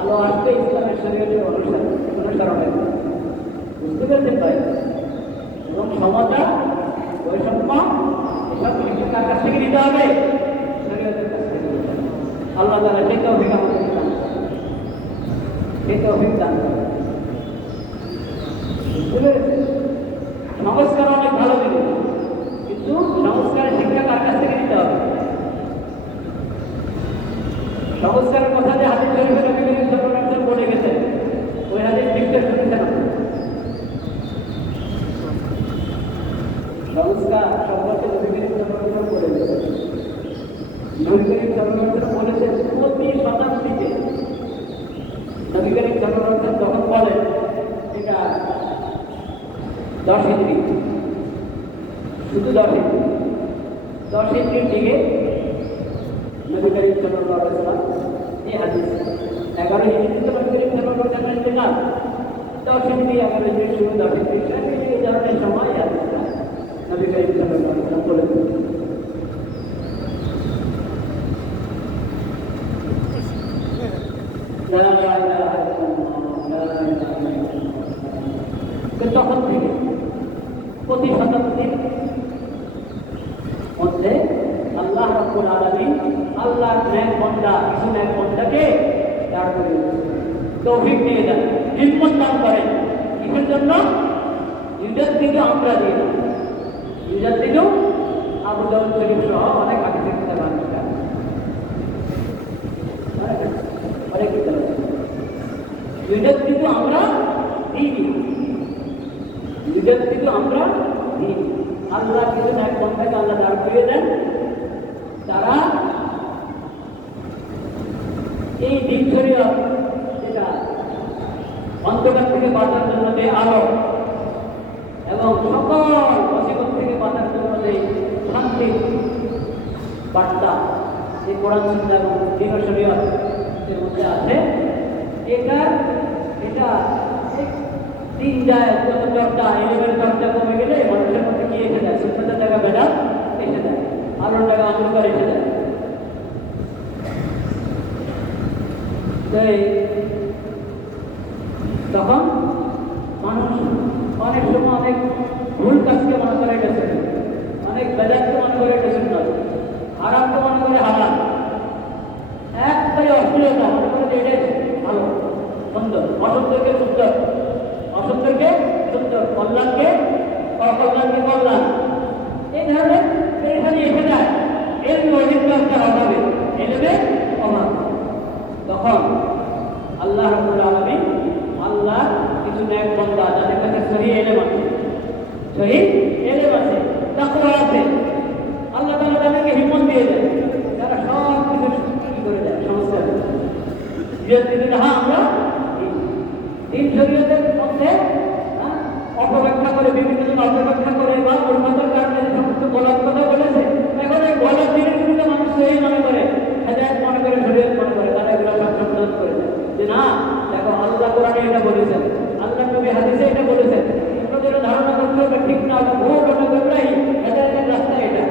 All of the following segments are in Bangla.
আলো আসবে ইসলামের শরীরের অনুসরণ অনুসরণে বুঝতে পেরেছেন ভাই এবং সমতা বৈষম্য, এসব কার কাছ থেকে নিতে হবে। আল্লাহ তালা সেই দান করেন। সেই। বুঝতে পেরেছেন সংস্কার অনেক ভালো কিন্তু সংস্কারের শিক্ষা কার কাছ থেকে নিতে হবে সংস্কারের কথা যে হাদিস শরীফে নবী করিম সাল্লাল্লাহু আলাইহি ওয়াসাল্লাম বলে গেছেন ওই হাদিস ঠিকঠাক শুনেছেন আপনি? সংস্কার সম্পর্কে নবী করিম সাল্লাল্লাহু আলাইহি ওয়াসাল্লাম বলে গেছেন নবী করিম সাল্লাল্লাহু আলাইহি ওয়াসাল্লাম বলেছেন প্রতি শতাব্দীতে নবী করিম সাল্লাল্লাহু আলাইহি ওয়াসাল্লাম তখন বলেন এটা দশ হিজড়ি শুধু দশ হিজড়ি দশ হিজড়ির দিকে নবী করিম সাল্লাম এই হাদিস এগারো হিজড়িতে তো নবী করিম সাল্লাম আলাইহি দশ হিজড়ি এগারো হিজড়ি শুধু দশ হিজড়ি শেষ এই ধরনের সময় এই হাদিসটা নবী করিম সাল্লাল্লাহু আলাইহি ওয়াসাল্লাম বলে দিয়েছেন। লা ইলাহা ইল্লাল্লাহ, লা ইলাহা ইল্লাল্লাহ। তো তখন থেকে প্রতি শতাব্দীর মধ্যে আল্লাহ রব্বুল আলামিন আল্লাহ ন্যায় পন্ডা কিছু ন্যায় পন্ডাকে দাঁড় করে তৌফিক দিয়ে দেন। হিম্মত দান করেন। কিসের জন্য? ইউজার দিকে আমরা দিয়ে দেন ইউজার দিকেও আবু দাউদ শরীফ সহ অনেক আগে থেকে তার অনেক ইউজার দিকে আমরা দিই দিই নিজের কিন্তু আমরা দিই। আল্লাহ কিছু এক পন্থাকে আল্লাহ দাঁড় করিয়ে দেন। তারা এই দিন যেটা অন্ধকার থেকে বাঁচার জন্য যে আলো এবং সকল মুসিবত থেকে বাঁচার জন্য যে শান্তি বার্তা এই কোরআন সুন্দর এবং দিন এর মধ্যে আছে। এটা এটা তিন যায়, যত চর্চা চর্চা কমে গেলে মানুষের কি এসে যায় সুন্দর জায়গা বেড়া এসে যায় আলোর জায়গা অন্ধকার এসে যায় তখন মানুষ অনেক সময় অনেক ভুল কাজকে মনে করে গেছে। অনেক বেদাতকে মনে করে গেছেন না। হারামকে মনে করে হারাম একবারে অশ্লীলতা এটাই ভালো সুন্দর অসুন্দরকে সুন্দর অসুন্দরকে সুন্দর কল্যাণকে অকল্যাণকে কল্যাণ এই ধরনের এসে যায় এর অধিকার অভাবে এলেবে তখন আল্লাহ রবুল আলমী আল্লাহ কিছু ন্যায় বন্দা যাদের কাছে সহি এলেম আছে সহি এলেম আছে তাকওয়া আছে আল্লাহ তাআলা তাদেরকে দিয়ে দেয় তারা সব কিছু করে দেয় করে দেয়। হ্যাঁ আমরা এই শরীয়তের মধ্যে অপব্যাখ্যা করে বিভিন্ন জন অপব্যাখ্যা করে, বা উন্নতর কারণে সমস্ত কথা বলেছে। এখন এই জিনিসগুলিকে মানুষ সেই মনে করে। হেদায়ত মনে করে শরীয়ত মনে করে, তারা এগুলো করে যে না, দেখো, আল্লাহ এটা বলেছেন। আল্লাহ নবী হাদিসে এটা বলেছেন। আপনাদের ধারণা করতে হবে, ঠিক না, ভুল রাস্তা এটা।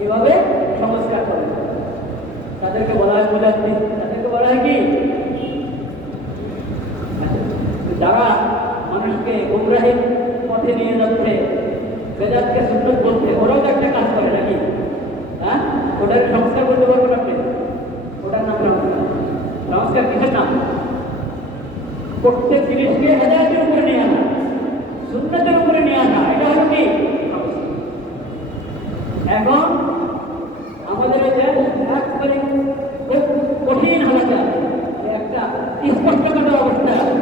এইভাবে সংস্কার করে। তাদেরকে বলা হয় মুজাদ্দিদ। তাদেরকে বলা হয় কি? যারা মানুষকে গুমরাহের পথে নিয়ে যাচ্ছে। বেদাতকে সুন্দর বলছে ওরাও তো একটা কাজ করে নাকি? হ্যাঁ? ওটার সংস্কার করতে পারবেন আপনি? ওটার নাম সংস্কার সংস্কার কিসের নাম? প্রত্যেক জিনিসকে হেদায়তের উপরে নিয়ে আসা সুন্নতের উপরে নিয়ে আসা এটা হলো কি এখন আমাদের এই দেশ একবারে খুব কঠিন হালাতে আছে একটা স্পষ্টকতা অবস্থায় আছে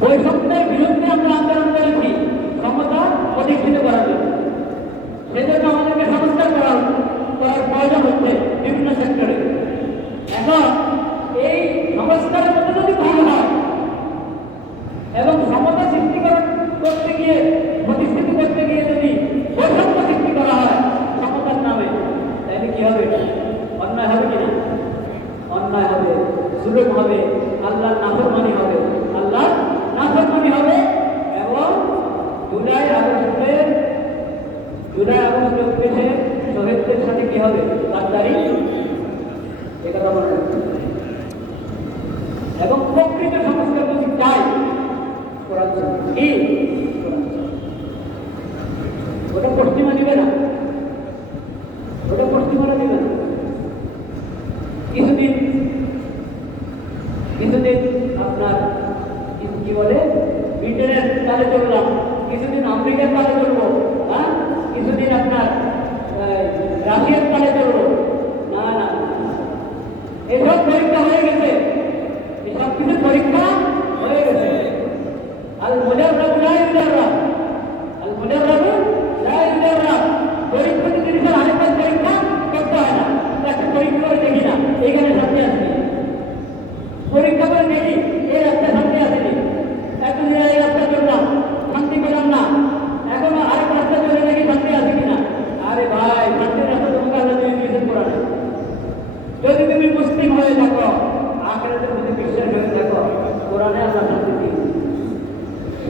বৈষম্যের বিরুদ্ধে আমরা আন্দোলন করেছি। ক্ষমতা প্রতিষ্ঠিত করার জন্য। সেজন্য আমাদেরকে সংস্কার করা করার প্রয়োজন হচ্ছে বিভিন্ন সেক্টরে। এখন এই সংস্কারের মধ্যে যদি ভুল হয় এবং সমতা সৃষ্টি করতে গিয়ে, প্রতিষ্ঠিত করতে গিয়ে যদি বৈষম্য সৃষ্টি করা হয় সমতার নামে, তাহলে কি হবে? অন্যায় হবে কিনা অন্যায় হবে, জুলুম হবে, আল্লাহর নাফরমানি হবে আল্লাহ নাফরমানি হবে এবং জুলাই আগস্টের জুলাই আগস্ট চব্বিশে শহীদদের সাথে কি হবে? তার তারিখ? এটা আমার এবং প্রকৃত সংস্কার যদি চাই, কোরআন সুন্নাহ। কি কোরআন সুন্নাহ। ওটা পশ্চিমা দিবে না ওটা পশ্চিমারা দিবে না কিছুদিন কিছুদিন আপনার কি- কি বলে ব্রিটেনের তালে চললাম কিছুদিন আমেরিকার তালে চলবো হ্যাঁ কিছুদিন আপনার আহ, রাশিয়ার তালে চলবো না না এসব পরীক্ষা হয়ে গেছে। এসব কিছু পরীক্ষা হয়ে গেছে। আল মুজাররাব লা ইউজাররাব আল মুজাররাব লা ইউজাররাব পরীক্ষা জিনিসের আরেকটা পরীক্ষা করতে হয় না একটা পরীক্ষা করে দেখি না। এইখানে সামনে আসবে পরীক্ষা করে দেখি, এই রাস্তা সামনে আসেনি। এখন এই রাস্তা চললাম শান্তি পেলাম না। এখন আরেক রাস্তা চলে দেখি শান্তি আসে কিনা। আরে ভাই, শান্তির রাস্তা তোমাকে আল্লাহ তুমি নিষেধ করা। নেই যদি তুমি মুসলিম হয়ে থাকো, আখেরাতে যদি বিশ্বাস হয়ে থাকো। কোরআনে আল্লাহ শান্তি দিয়েছে।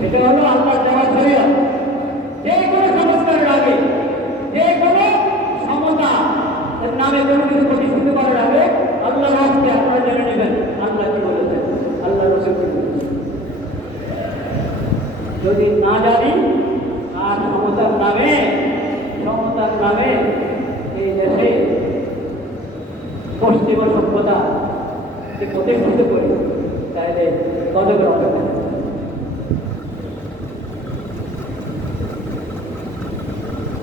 এটা হলো আল্লাহ দেওয়া শরীয়ত। যে কোনো সংস্কারের আগে, যে কোনো সমতা নামে কোনো কিছু প্রতিষ্ঠিত করার আগে আল্লাহ রাস্তে আপনারা জেনে নেবেন। আল্লাহ কি বলেছেন? আল্লাহ রসুল যদি না জানি, আর সমতার নামে সমতার নামে এই দেশে পশ্চিমা সভ্যতা যে প্রতিষ্ঠিত করি তাহলে কত হবে।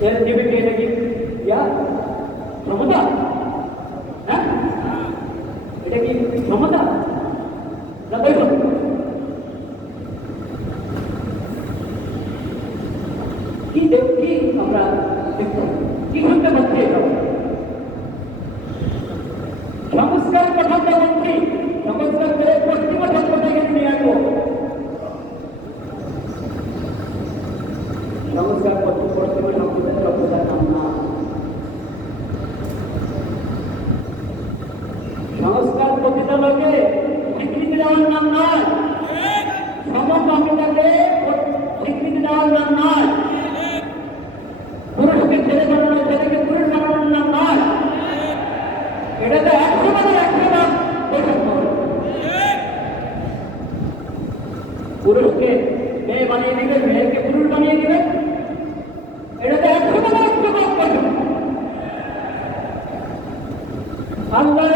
এলজিবিটি এটা কি ইয়া? ক্ষমতা? হ্যাঁ? এটা কি ক্ষমতা? না কি দেখ কি আমরা কি শুনতে পাচ্ছি এটা সংস্কার কথাটা বলছি সংস্কার করে পশ্চিমা সভ্যতাকে নিয়ে আসব সংস্কার করতে পশ্চিমা সভ্যতা সভ্যতার নাম না সংস্কার প্রতিটা লোকে স্বীকৃতি দেওয়ার নাম নয় সমকামিতাকে স্বীকৃতি দেওয়ার নাম নয় পুরুষকে ছেলে বানানো ছেলেকে পুরুষ বানানোর নাম নয় এটা তো একশো মানে একশো নাম পুরুষকে মেয়ে বানিয়ে দিবে মেয়েকে পুরুষ বানিয়ে দিবে এটা তো একশো মানে একশো নাম বৈষম্য আল্লাহর